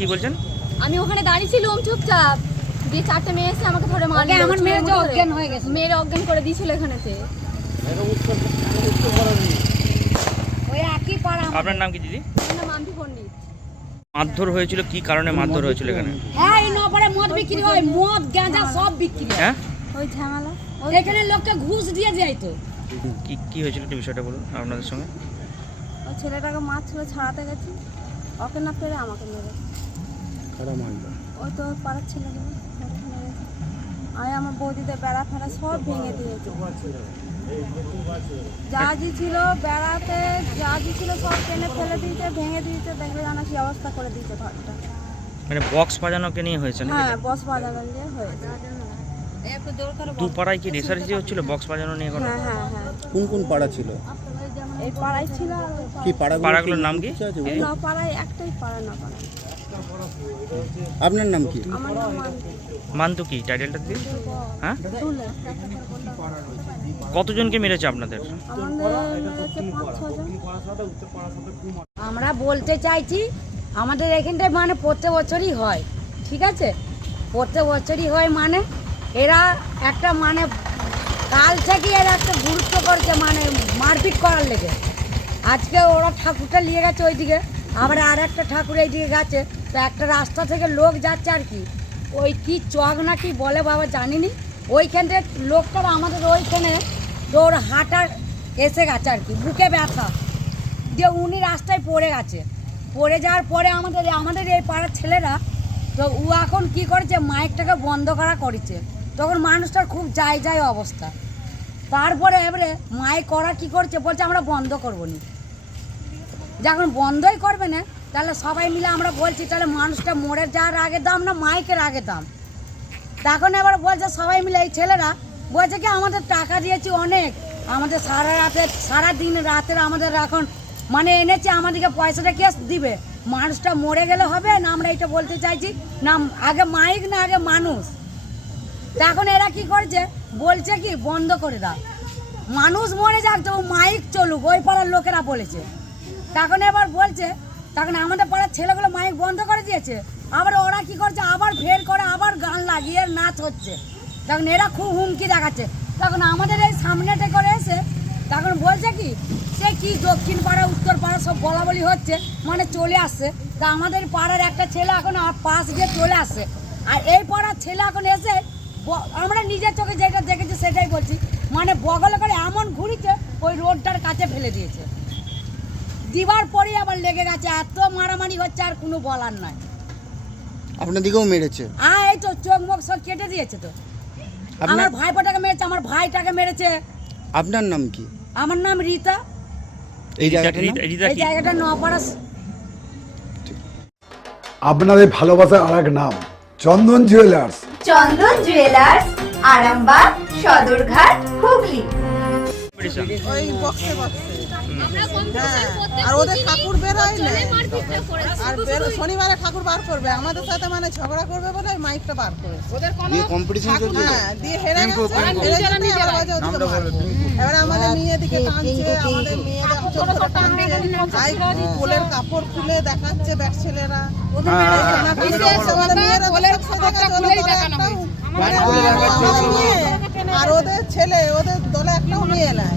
কি বলছেন? আমি ওখানে দাঁড়িয়েছিলাম চুপচাপ। দিয়ে চারটে মেয়ে এসে আমাকে ধরে মারলো। আমার মেয়ের যে অজ্ঞান হয়ে গেছে। মেয়ের অজ্ঞান করে দিয়েছিল এখানেতে। ওই একই পাড়া আপনার নাম কি দিদি? আমার নাম পণ্ডিত। মারধর হয়েছিল কি কারণে মারধর হয়েছিল এখানে? হ্যাঁ এই নপাড়ে মদ বিক্রি হয় মদ গাঁজা সব বিক্রি হয়। হ্যাঁ? ওই ঝামেলা। এখানে লোককে ঘুষ দিয়ে যায় তো। কি কি হয়েছিল একটু বিষয়টা বলুন আপনাদের সঙ্গে। ওই ছেলেটাকে মারছিল ছাড়াতে গেছি। ওকে না পেরে আমাকে মেরে ওই তো ওর পাড়ার ওকে মেরেছে। আমার বৌদিদের বেড়া ফেড়া সব ভেঙে দিয়েছে। যা জি ছিল বেড়াতে যা জি ছিল সব টেনে ফেলে দিয়েছে ভেঙে দিয়েছে দেখলে জানা কি অবস্থা করে দিয়েছে ঘরটা। মানে বক্স বাজানোকে নিয়ে হয়েছে নাকি? হ্যাঁ বস বাজানো দিয়ে হয়েছে। দু পাড়ায় কি রেসারেসি হচ্ছিল বক্স বাজানো নিয়ে কোনো? হ্যাঁ হ্যাঁ হ্যাঁ। কোন কোন পাড়া ছিল? এই পাড়ায় ছিল। কি পাড়াগুলো পাড়াগুলোর নাম কি? পাড়ায় একটাই পাড়া না পাড়ায়। আপনার নাম কি? আমার মান্তু কি? টাইটেলটা দিয়ে হ্যাঁ? কতজনকে মেরেছে আপনাদের? আমরা বলতে চাইছি আমাদের এখানটায় মানে প্রত্যেক বছরই হয় ঠিক আছে? প্রত্যেক বছরই হয় মানে এরা একটা মানে কাল থেকে এরা একটা গুরুত্ব করছে মানে মারপিট করার লেগে। আজকে ওরা ঠাকুরটা নিয়ে গেছে ওইদিকে আবার আর একটা ঠাকুর এইদিকে গেছে। তো একটা রাস্তা থেকে লোক যাচ্ছে আর কি। ওই কি চক না কি বলে বাবা জানিনি? ওইখানটা লোকটার আমাদের ওইখানে তোর হাঁটার এসে গেছে আর কি, বুকে ব্যথা। দিয়ে উনি রাস্তায় পড়ে গেছে। পড়ে যাওয়ার পরে আমাদের আমাদের এই পাড়ার ছেলেরা, তো ও এখন কি করেছে, মাইকটাকে বন্ধ করা করেছে। তখন মানুষটার খুব যাই যায় অবস্থা। তারপরে এবারে মাইক করা কি করছে, বলছে আমরা বন্ধ করব নি। যখন বন্ধই করবে না তাহলে সবাই মিলে আমরা বলছি, তাহলে মানুষটা মরে যাওয়ার আগে দাম না মাইকের আগে দাম তখন এবার বলছে সবাই মিলে, এই ছেলেরা বলছে কি, আমাদের টাকা দিয়েছি অনেক। আমাদের সারা রাতে সারা দিন রাতের আমাদের এখন মানে এনেছে, আমাদেরকে পয়সাটা কে দিবে? মানুষটা মরে গেলে হবে না? আমরা এটা বলতে চাইছি, না, আগে মাইক না আগে মানুষ। তা এখন এরা কি করছে, বলছে কি, বন্ধ করে দাও। মানুষ মরে যাক তো মাইক চলুক, ওই পাড়ার লোকেরা বলেছে। তখন এবার বলছে তখন আমাদের পাড়ার ছেলেগুলো মাইক বন্ধ করে দিয়েছে। আবার ওরা কি করছে? আবার ফের করে, আবার গান লাগিয়ে নাচ হচ্ছে। তখন এরা খুব হুমকি দেখাচ্ছে। তখন আমাদের এই সামনেটা করে এসে তখন বলছে কি, সে কি দক্ষিণ পাড়া, উত্তর পাড়া সব বলা বলি হচ্ছে মানে চলে আসছে। তা আমাদের পাড়ার একটা ছেলে এখন পাশ দিয়ে চলে আসছে। আর এই পাড়ার ছেলে এখন এসে আমরা নিজের চোখে যেটা দেখেছি সেটাই বলছি। মানে বগলে করে এমন ঘুরিছে ওই রোডটার কাছে ফেলে দিয়েছে। দিবার পরে আবার লেগে গেছে এত মারামারি হচ্ছে আর কোনো বলার নাই। আপনার দিকেও মেরেছে? আ এই তো চোখ মুখ সব কেটে দিয়েছে তো। আপনার আমার ভাইপোটাকে মেরেছে আমার ভাইটাকে মেরেছে। আপনার নাম কি? আমার নাম রীতা। এই এই জায়গাটা নপাড়া আপনাদের ভালোবাসার আর এক নাম চন্দন জুয়েলার্স। চন্দন জুয়েলার্স আরামবাগ সদরঘাট হুগলি। ওই বক্সে বক্সে। হ্যাঁ। আর ওদের ঠাকুর বের হয় না আর বের শনিবারে ঠাকুর বার করবে। আমাদের সাথে মানে ঝগড়া করবে বলে মাইকটা বার ওদের কম্পিটিশন হ্যাঁ দিয়ে হেরে গেছে। হেরে যেতে আবার বলছে ওদিকে মারবো। এবারে আমাদের মেয়ে দিকে টানছে আমাদের কোলের কাপড় খুলে দেখাচ্ছে ব্যাট ছেলেরা। মেয়েরা মেয়ে। আর ওদের ছেলে ওদের দলে একটাও মেয়ে নাই।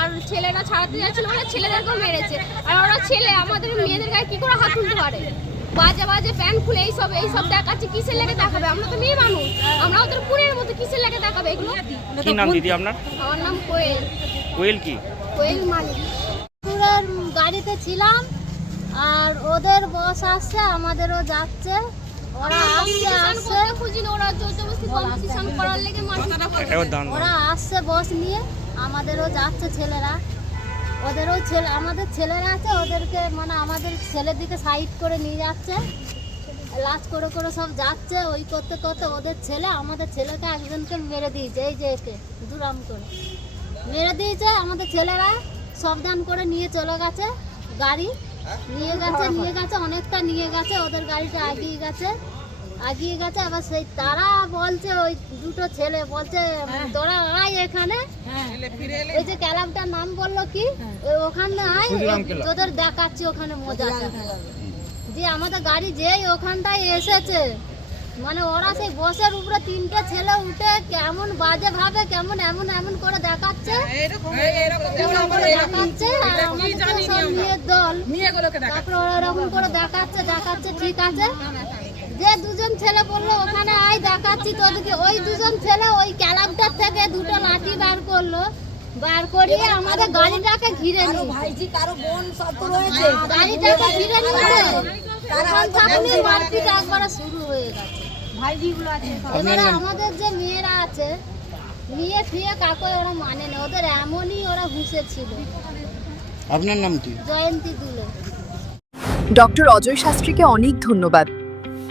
আর ছেলেরা ছাড়াতে যাচ্ছিল বলে ছেলেদেরকেও মেরেছে। আর ওরা ছেলে আমাদের মেয়েদের গায়ে কি করে হাত তুলতে পারে? বাজে বাজে প্যান্ট খুলে এইসব এইসব দেখাচ্ছে কিসের লেগে দেখাবে? আমরা তো মেয়ে মানুষ। আমরা ওদের কুড়ের মতো কিসের লেগে দেখাবে এগুলো? কি নাম দিদি আপনার? আমার নাম কোয়েল। কোয়েল কি? কোয়েল মালিক। পুরার গাড়িতে ছিলাম আর ওদের বস আসছে আমাদেরও যাচ্ছে। ওরা আসছে আসছে। ওরা ওরা আসছে বস নিয়ে। আমাদেরও যাচ্ছে ছেলেরা। ওদেরও ছেলে, আমাদের ছেলেরা আছে, ওদেরকে মানে আমাদের ছেলের দিকে সাইড করে নিয়ে যাচ্ছে। লাচ করে করে সব যাচ্ছে, ওই করতে করতে ওদের ছেলে আমাদের ছেলেকে একজনকে মেরে দিয়েছে, এই যে একে, দুরাম করে। মেরে দিয়েছে আমাদের ছেলেরা, সাবধান করে নিয়ে চলে গেছে গাড়ি। নিয়ে গেছে নিয়ে গেছে, অনেকটা নিয়ে গেছে, ওদের গাড়িটা আগিয়ে গেছে। আগিয়ে গেছে আবার সেই তারা বলছে ওই দুটো ছেলে বলছে তোরা আয় এখানে। ওই যে ক্যালাবটার নাম বলল কি? ওখানে আয় তোদের দেখাচ্ছি ওখানে মজাটা যে আমাদের গাড়ি যেই ওখানটায় এসেছে মানে ওরা সেই বসের উপরে তিনটে ছেলে উঠে কেমন বাজে ভাবে কেমন এমন এমন করে দেখাচ্ছে। দেখাচ্ছে আর আমাদের সব মেয়ের দল। তারপরে ওরা এরকম করে দেখাচ্ছে দেখাচ্ছে ঠিক আছে। যে দুজন ছেলে বলল ওখানে আয় দেখাচ্ছি তোদেরকে। ওই দুজন ছেলে ওই ক্যালাবটার থেকে দুটো লাঠি বার করল। বার করিয়ে আমাদের গাড়িটাকে ঘিরে নিয়ে। ভাইজি কারও বোন সব রয়েছে গাড়িটাকে ঘিরে নিয়েছে থেকে মারপিট একবারে শুরু হয়ে গেছে। এবারে আমাদের যে মেয়েরা আছে মেয়ে ফিয়ে কাকু ওরা মানে না ওদের এমনই ওরা ঘুষে ছিল। আপনার নাম কি? জয়ন্তী দুলে। ডক্টর অজয় শাস্ত্রীকে অনেক ধন্যবাদ।